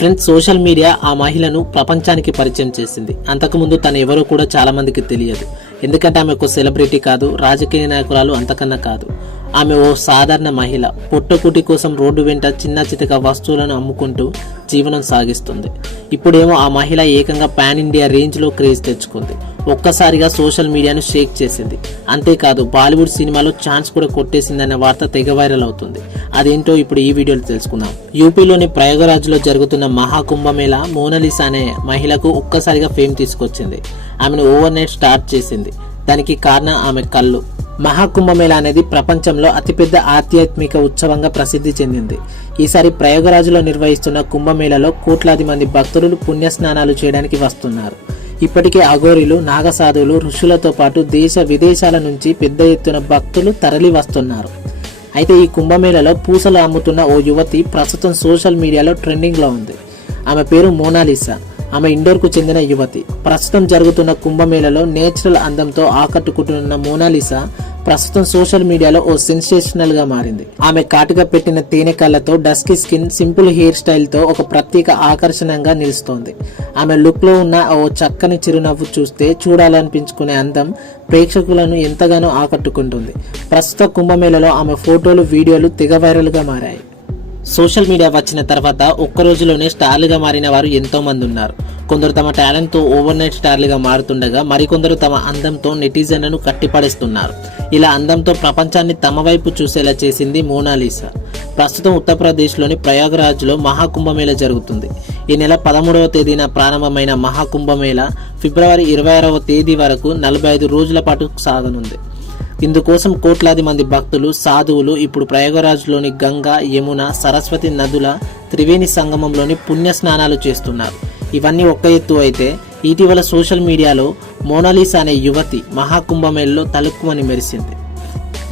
Friends, social media ఆ మహిళను ప్రపంచానికి పరిచయం చేసింది. అంతకుముందు తను ఎవరో కూడా చాలా మందికి తెలియదు. ఎందుకంటే ఆమె ఒక సెలబ్రిటీ కాదు, రాజకీయ నాయకురాలు అంతకన్నా కాదు. ఆమె ఓ సాధారణ మహిళ. పొట్టకూటి కోసం రోడ్డు వెంట చిన్న చితక వస్తువులను అమ్ముకుంటూ జీవనం సాగిస్తుంది. ఇప్పుడేమో ఆ మహిళ ఏకంగా పాన్ ఇండియా రేంజ్లో క్రేజ్ తెచ్చుకుంది. ఒక్కసారిగా సోషల్ మీడియాను షేక్ చేసింది. అంతేకాదు, బాలీవుడ్ సినిమాలో ఛాన్స్ కూడా కొట్టేసిందన్న వార్త తెగ వైరల్ అవుతుంది. అదేంటో ఇప్పుడు ఈ వీడియోలో తెలుసుకుందాం. యూపీలోని ప్రయాగరాజ్లో జరుగుతున్న మహాకుంభమేళా మోనాలిసా అనే మహిళకు ఒక్కసారిగా ఫేమ్ తీసుకొచ్చింది. ఆమెను ఓవర్ నైట్ స్టార్ట్ చేసింది. దానికి కారణం ఆమె కళ్ళు. మహాకుంభమేళా అనేది ప్రపంచంలో అతిపెద్ద ఆధ్యాత్మిక ఉత్సవంగా ప్రసిద్ధి చెందింది. ఈసారి ప్రయాగరాజ్లో నిర్వహిస్తున్న కుంభమేళాలో కోట్లాది మంది భక్తులు పుణ్యస్నానాలు చేయడానికి వస్తున్నారు. ఇప్పటికే అఘోరీలు, నాగసాధువులు, ఋషులతో పాటు దేశ విదేశాల నుంచి పెద్ద ఎత్తున భక్తులు తరలి వస్తున్నారు. అయితే ఈ కుంభమేళాలో పూసలు అమ్ముతున్న ఓ యువతి ప్రస్తుతం సోషల్ మీడియాలో ట్రెండింగ్లో ఉంది. ఆమె పేరు మోనాలిసా. ఆమె ఇండోర్కు చెందిన యువతి. ప్రస్తుతం జరుగుతున్న కుంభమేళాలో నేచురల్ అందంతో ఆకట్టుకుంటున్న మోనాలిసా ప్రస్తుతం సోషల్ మీడియాలో ఓ సెన్సేషనల్ గా మారింది. ఆమె కాటుగా పెట్టిన తేనె కళ్ళతో, dusky skin, simple hair style తో ఒక ప్రత్యేక ఆకర్షణంగా నిలుస్తోంది. ఆమె లుక్ లో ఉన్న ఓ చక్కని చిరునవ్వు చూస్తే చూడాలనిపించుకునే అందం ప్రేక్షకులను ఎంతగానో ఆకట్టుకుంటుంది. ప్రస్తుత కుంభమేళాలో ఆమె ఫోటోలు, వీడియోలు తెగ వైరల్ గా మారాయి. సోషల్ మీడియా వచ్చిన తర్వాత ఒక్క రోజులోనే స్టార్లుగా మారిన వారు ఎంతో మంది ఉన్నారు. కొందరు తమ టాలెంట్తో ఓవర్ నైట్ స్టార్లుగా మారుతుండగా మరికొందరు తమ అందంతో నెటిజన్లను కట్టిపడేస్తున్నారు. ఇలా అందంతో ప్రపంచాన్ని తమ వైపు చూసేలా చేసింది మోనాలిసా. ప్రస్తుతం ఉత్తరప్రదేశ్లోని ప్రయాగరాజ్లో మహాకుంభమేళా జరుగుతుంది. ఈ నెల 13వ తేదీన ప్రారంభమైన మహాకుంభమేళా ఫిబ్రవరి 26వ తేదీ వరకు 45 రోజుల పాటు సాగనుంది. ఇందుకోసం కోట్లాది మంది భక్తులు, సాధువులు ఇప్పుడు ప్రయాగరాజ్లోని గంగా, యమున, సరస్వతి నదుల త్రివేణి సంగమంలోని పుణ్య స్నానాలు చేస్తున్నారు. ఇవన్నీ ఒక్క ఎత్తు అయితే, ఇటీవల సోషల్ మీడియాలో మోనాలిసా అనే యువతి మహాకుంభమేళలో తలుక్కుమని మెరిసింది.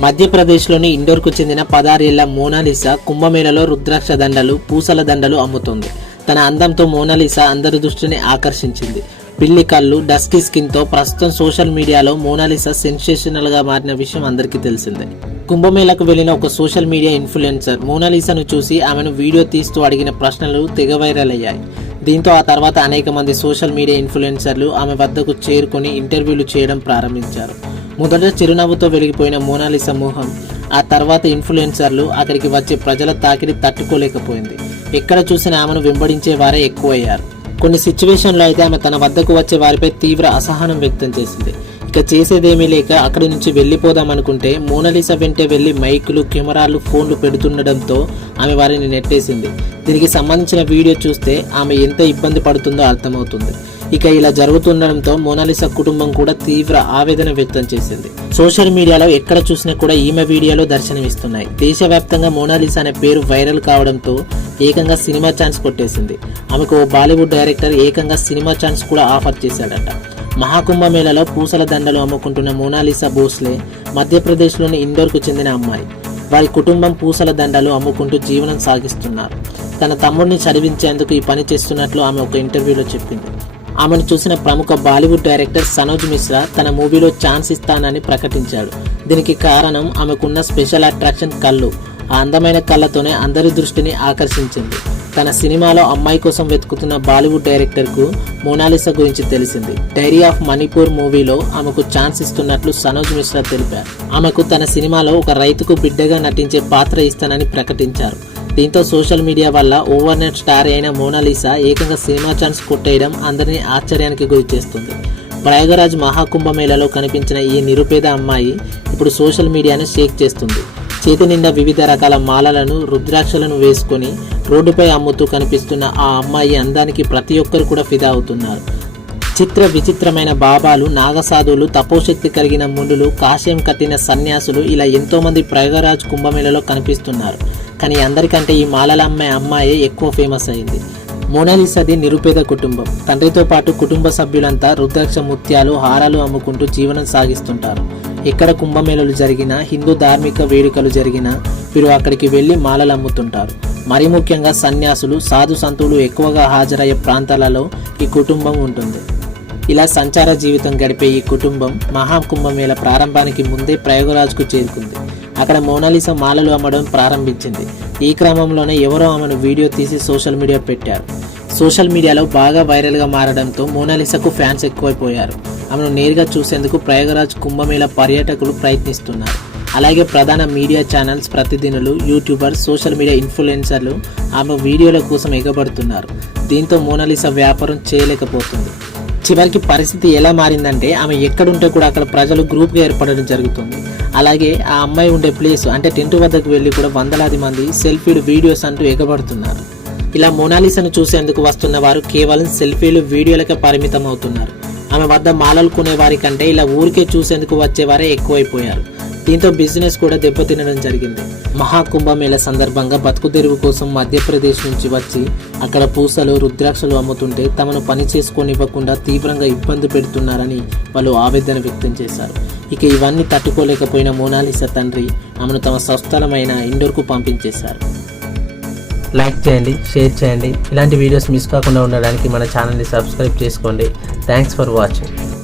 మధ్యప్రదేశ్లోని ఇండోర్కు చెందిన 16 ఏళ్ల మోనాలిసా కుంభమేళలో రుద్రాక్ష దండలు, పూసల దండలు అమ్ముతుంది. తన అందంతో మోనాలిసా అందరి దృష్టిని ఆకర్షించింది. పిల్లి కళ్ళు, డస్కీ స్కిన్ తో ప్రస్తుతం సోషల్ మీడియాలో మోనాలిసా సెన్సేషనల్ గా మారిన విషయం అందరికీ తెలిసిందే. కుంభమేళాకు వెళ్లిన ఒక సోషల్ మీడియా ఇన్ఫ్లుయెన్సర్ మోనాలిసాను చూసి ఆమెను వీడియో తీస్తూ అడిగిన ప్రశ్నలు తెగ వైరల్ అయ్యాయి. దీంతో ఆ తర్వాత అనేక మంది సోషల్ మీడియా ఇన్ఫ్లుయెన్సర్లు ఆమె వద్దకు చేరుకుని ఇంటర్వ్యూలు చేయడం ప్రారంభించారు. మొదట చిరునవ్వుతో వెలిగిపోయిన మోనాలిసా మొహం ఆ తర్వాత ఇన్ఫ్లుయెన్సర్లు అక్కడికి వచ్చే ప్రజల తాకిడి తట్టుకోలేకపోయింది. ఎక్కడ చూసినా ఆమెను వెంబడించే వారే ఎక్కువయ్యారు. కొన్ని సిచ్యువేషన్లో అయితే ఆమె తన వద్దకు వచ్చే వారిపై తీవ్ర అసహనం వ్యక్తం చేసింది. ఇక చేసేదేమీ లేక అక్కడి నుంచి వెళ్ళిపోదాం అనుకుంటే మోనాలిసా వెంటే వెళ్లి మైకులు, కెమెరాలు, ఫోన్లు పెడుతుండడంతో ఆమె వారిని నెట్టేసింది. దీనికి సంబంధించిన వీడియో చూస్తే ఆమె ఎంత ఇబ్బంది పడుతుందో అర్థమవుతుంది. ఇక ఇలా జరుగుతుండడంతో మోనాలిసా కుటుంబం కూడా తీవ్ర ఆవేదన వ్యక్తం చేసింది. సోషల్ మీడియాలో ఎక్కడ చూసినా కూడా ఈమె వీడియోలో దర్శనమిస్తున్నాయి. దేశవ్యాప్తంగా మోనాలిసా అనే పేరు వైరల్ కావడంతో ఏకంగా సినిమా ఛాన్స్ కొట్టేసింది. ఆమెకు ఓ బాలీవుడ్ డైరెక్టర్ ఏకంగా సినిమా ఛాన్స్ కూడా ఆఫర్ చేశాడట. మహాకుంభమేళాలో పూసల దండలు అమ్ముకుంటున్న మోనాలిసా భోస్లే మధ్యప్రదేశ్లోని ఇండోర్కు చెందిన అమ్మాయి. వారి కుటుంబం పూసల దండలు అమ్ముకుంటూ జీవనం సాగిస్తున్నారు. తన తమ్ముడిని చదివించేందుకు ఈ పని చేస్తున్నట్లు ఆమె ఒక ఇంటర్వ్యూలో చెప్పింది. ఆమెను చూసిన ప్రముఖ బాలీవుడ్ డైరెక్టర్ సనోజ్ మిశ్రా తన మూవీలో ఛాన్స్ ఇస్తానని ప్రకటించాడు. దీనికి కారణం ఆమెకున్న స్పెషల్ అట్రాక్షన్ కళ్ళు. ఆ అందమైన కళ్ళతోనే అందరి దృష్టిని ఆకర్షించింది. తన సినిమాలో అమ్మాయి కోసం వెతుకుతున్న బాలీవుడ్ డైరెక్టర్కు మోనాలిసా గురించి తెలిసింది. డైరీ ఆఫ్ మణిపూర్ మూవీలో ఆమెకు ఛాన్స్ ఇస్తున్నట్లు సనోజ్ మిశ్రా తెలిపారు. ఆమెకు తన సినిమాలో ఒక రైతుకు బిడ్డగా నటించే పాత్ర ఇస్తానని ప్రకటించారు. దీంతో సోషల్ మీడియా వల్ల ఓవర్ నైట్ స్టార్ అయిన మోనాలిసా ఏకంగా సినిమా ఛాన్స్ కొట్టేయడం అందరినీ ఆశ్చర్యానికి గురి చేస్తుంది. ప్రయాగరాజ్ మహాకుంభమేళాలో కనిపించిన ఈ నిరుపేద అమ్మాయి ఇప్పుడు సోషల్ మీడియాను షేక్ చేస్తుంది. చేతి నిండా వివిధ రకాల మాలలను, రుద్రాక్షలను వేసుకొని రోడ్డుపై అమ్ముతూ కనిపిస్తున్న ఆ అమ్మాయి అందానికి ప్రతి ఒక్కరు కూడా ఫిదా అవుతున్నారు. చిత్ర విచిత్రమైన బాబాలు, నాగసాధువులు, తపోశక్తి కలిగిన మునులు, కాషాయం కట్టిన సన్యాసులు ఇలా ఎంతో మంది ప్రయాగరాజ్ కుంభమేళాలో కనిపిస్తున్నారు. కానీ అందరికంటే ఈ మాలల అమ్మాయి ఎక్కువ ఫేమస్ అయింది. మోనాలిసాది నిరుపేద కుటుంబం. తండ్రితో పాటు కుటుంబ సభ్యులంతా రుద్రాక్ష, ముత్యాలు, హారాలు అమ్ముకుంటూ జీవనం సాగిస్తుంటారు. ఎక్కడ కుంభమేళాలు జరిగినా, హిందూ ధార్మిక వేడుకలు జరిగినా వీరు అక్కడికి వెళ్లి మాలలు అమ్ముతుంటారు. మరి ముఖ్యంగా సన్యాసులు, సాధు సంతులు ఎక్కువగా హాజరయ్యే ప్రాంతాలలో ఈ కుటుంబం ఉంటుంది. ఇలా సంచార జీవితం గడిపే ఈ కుటుంబం మహాకుంభమేళా ప్రారంభానికి ముందే ప్రయాగరాజ్కు చేరుకుంది. అక్కడ మోనాలిసా మాలలు అమ్మడం ప్రారంభించింది. ఈ క్రమంలోనే ఎవరో ఆమెను వీడియో తీసి సోషల్ మీడియా పెట్టారు. సోషల్ మీడియాలో బాగా వైరల్గా మారడంతో మోనాలిసాకు ఫ్యాన్స్ ఎక్కువైపోయారు. ఆమెను నేరుగా చూసేందుకు ప్రయాగరాజ్ కుంభమేళ పర్యాటకులు ప్రయత్నిస్తున్నారు. అలాగే ప్రధాన మీడియా ఛానల్స్, ప్రతిదినులు, యూట్యూబర్స్, సోషల్ మీడియా ఇన్ఫ్లుయెన్సర్లు ఆమె వీడియోల కోసం ఎగబడుతున్నారు. దీంతో మోనాలిసా వ్యాపారం చేయలేకపోతుంది. చివరికి పరిస్థితి ఎలా మారిందంటే ఆమె ఎక్కడుంటే కూడా అక్కడ ప్రజలు గ్రూప్గా ఏర్పడడం జరుగుతుంది. అలాగే ఆ అమ్మాయి ఉండే ప్లేస్ అంటే టెంట్ వద్దకు వెళ్ళి కూడా వందలాది మంది సెల్ఫీలు, వీడియోస్ అంటూ ఎగబడుతున్నారు. ఇలా మోనాలిసాను చూసేందుకు వస్తున్న వారు కేవలం సెల్ఫీలు, వీడియోలకే పరిమితం అవుతున్నారు. ఆమె వద్ద మాలలు కొనేవారి కంటే ఇలా ఊరికే చూసేందుకు వచ్చేవారే ఎక్కువైపోయారు. దీంతో బిజినెస్ కూడా దెబ్బతినడం జరిగింది. మహాకుంభమేళ సందర్భంగా బతుకు తెరువు కోసం మధ్యప్రదేశ్ నుంచి వచ్చి అక్కడ పూసలు, రుద్రాక్షలు అమ్ముతుంటే తమను పని చేసుకోనివ్వకుండా తీవ్రంగా ఇబ్బంది పెడుతున్నారని వాళ్ళు ఆవేదన వ్యక్తం చేశారు. ఇక ఇవన్నీ తట్టుకోలేకపోయిన మోనాలిసా తండ్రి ఆమెను తమ స్వస్థలమైన ఇండోర్కు పంపించేశారు. లైక్ చేయండి, షేర్ చేయండి. ఇలాంటి వీడియోస్ మిస్ కాకుండా ఉండడానికి మన ఛానల్ని సబ్స్క్రైబ్ చేసుకోండి. Thanks for watching.